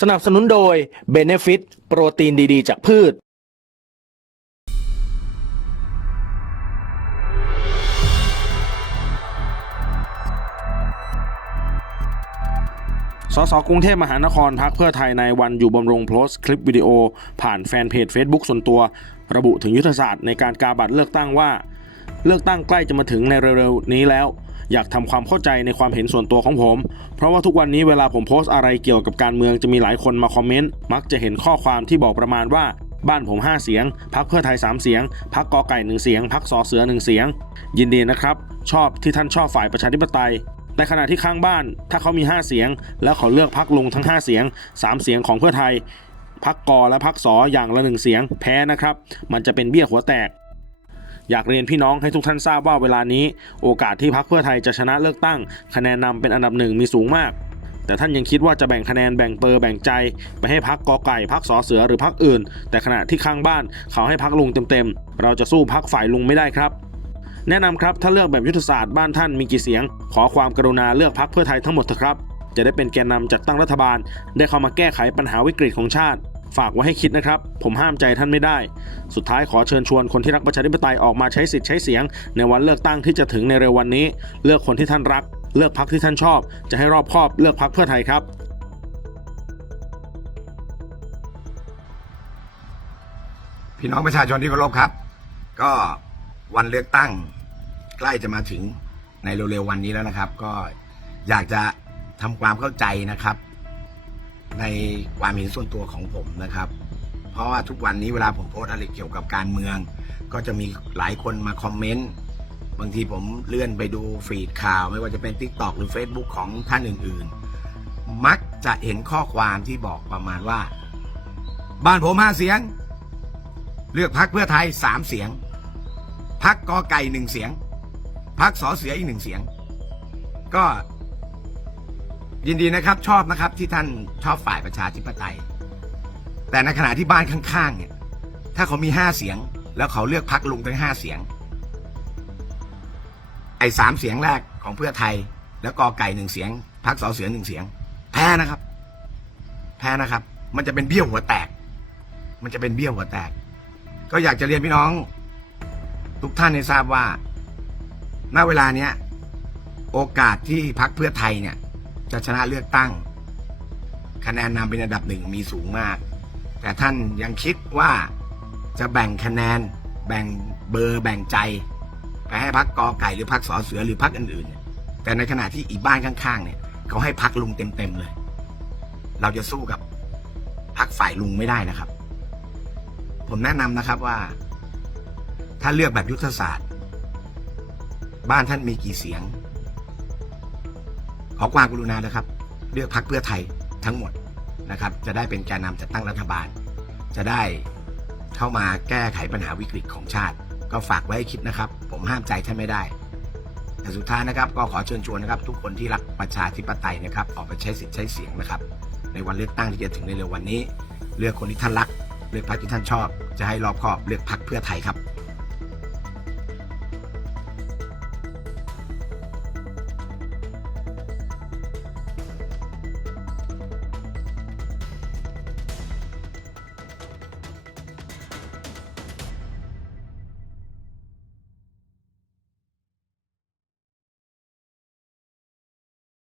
สนับสนุนโดย Benefit โปรตีนดีๆ จากพืช สสกรุงเทพมหานครพักเพื่อไทยในวันอยู่บำรงโพสต์คลิปวิดีโอ ผ่านแฟนเพจ Facebook ส่วนตัว ระบุถึงยุทธศาสตร์ในการกาบัตรเลือกตั้งว่า เลือกตั้งใกล้จะมาถึงในเร็วๆนี้แล้ว อยากทำความเข้าใจในความเห็นส่วนตัวของผม เพราะว่าทุกวันนี้เวลาผมโพสต์อะไรเกี่ยวกับการเมืองจะมีหลายคนมาคอมเมนต์มักจะเห็นข้อความที่บอกประมาณว่าบ้านผม 5 เสียง พักเพื่อไทย 3 เสียง พักกอไก่ 1 เสียง พักสอเสือ 1 เสียง ยินดีนะครับ ชอบที่ท่านชอบฝ่ายประชาธิปไตย ในขณะที่ข้างบ้าน ถ้าเขามี 5 เสียง แล้วเขาเลือกพักลุงทั้ง 5 เสียง 3 เสียงของเพื่อไทย พักกอและพักสออย่างละหนึ่งเสียง แพ้นะครับ มันจะเป็นเบี้ยหัวแตก อยากเรียนพี่น้องให้ทุกท่านทราบว่าเวลานี้ โอกาสที่พักเพื่อไทยจะชนะเลือกตั้ง คะแนนนำเป็นอันดับหนึ่งมีสูงมาก แต่ท่านยังคิดว่าจะแบ่งคะแนนแบ่งเปอร์แบ่งใจ ไปให้พักกอไก่พักสอเสือหรือพักอื่น แต่ขณะที่ข้างบ้านเขาให้พักลุงเต็มๆ เราจะสู้พักฝ่ายลุงไม่ได้ครับแนะนำครับถ้าเลือกแบบยุทธศาสตร์บ้านท่านมีกี่เสียง ขอความกรุณาเลือกพักเพื่อไทยทั้งหมดเถอะครับ จะได้เป็นแกนนำจัดตั้งรัฐบาล ได้เข้ามาแก้ไขปัญหาวิกฤตของชาติ ฝากไว้ให้คิดนะครับ ผมห้ามใจท่านไม่ได้ สุดท้ายขอเชิญชวนคนที่รักประชาธิปไตยออกมาใช้สิทธิ์ใช้เสียง ในวันเลือกตั้งที่จะถึงในเร็ววันนี้ เลือกคนที่ท่านรัก เลือกพักที่ท่านชอบ จะให้รอบคอบเลือกพักเพื่อไทยครับพี่น้องประชาชนที่เคารพครับ ก็วันเลือกตั้ง ใกล้จะมาถึงในเร็วๆวันนี้แล้วนะครับ ก็อยากจะทำความเข้าใจนะครับ ในความเห็นส่วนตัวของผมนะครับ เพราะว่าทุกวันนี้เวลาผมโพสต์อะไรเกี่ยวกับการเมือง ก็จะมีหลายคนมาคอมเมนต์บางทีผมเลื่อนไปดูฟีดข่าว ไม่ว่าจะเป็น Tik t o อกหรือ Facebook ของท่านอื่น ๆ มักจะเห็นข้อความที่บอกประมาณว่า บ้านผมห้าเสียง เลือกพักเพื่อไทยสามเสียง พักกอไก่หนึ่งเสียง พักสอเสืออีกหนึ่งเสียง ก็ ยินดีนะครับชอบนะครับที่ท่านชอบฝ่ายประชาธิปไตย แต่ในขณะที่บ้านข้างๆเนี่ยถ้าเขามีห้าเสียง แล้วเขาเลือกพักลุงทั้งห้าเสียง ไอ้สามเสียงแรกของเพื่อไทย แล้วกอไก่หนึ่งเสียงพักสอเสือหนึ่งเสียง แพ้นะครับ แพ้นะครับ มันจะเป็นเบี้ยวหัวแตก มันจะเป็นเบี้ยวหัวแตก ก็อยากจะเรียนพี่น้อง ทุกท่านให้ทราบว่าณเวลาเนี้ยโอกาสที่พักเพื่อไทยเนี่ย จะชนะเลือกตั้ง คะแนนนำเป็นอันดับหนึ่งมีสูงมาก แต่ท่านยังคิดว่าจะแบ่งคะแนน แบ่งเบอร์แบ่งใจไปให้พักกอไก่หรือพักสอเสือหรือพักอื่นๆ แต่ในขณะที่อีกบ้านข้างๆ เนี่ยเขาให้พักลุงเต็มๆเลย เราจะสู้กับพักฝ่ายลุงไม่ได้นะครับ ผมแนะนำนะครับว่า ถ้าเลือกแบบยุทธศาสตร์ บ้านท่านมีกี่เสียง ขอความกรุณานะครับ เลือกพักเพื่อไทยทั้งหมดนะครับ จะได้เป็นแกนนำจัดตั้งรัฐบาล จะได้เข้ามาแก้ไขปัญหาวิกฤตของชาติ ก็ฝากไว้ให้คิดนะครับ ผมห้ามใจท่านไม่ได้แต่สุดท้ายนะครับก็ขอเชิญชวนนะครับ ทุกคนที่รักประชาธิปไตยนะครับ ออกไปใช้สิทธิ์ใช้เสียงนะครับ ในวันเลือกตั้งที่จะถึงในเร็ววันนี้ เลือกคนที่ท่านรัก เลือกพรรคที่ท่านชอบ จะให้รอบคอบเลือกพรรคเพื่อไทยครับ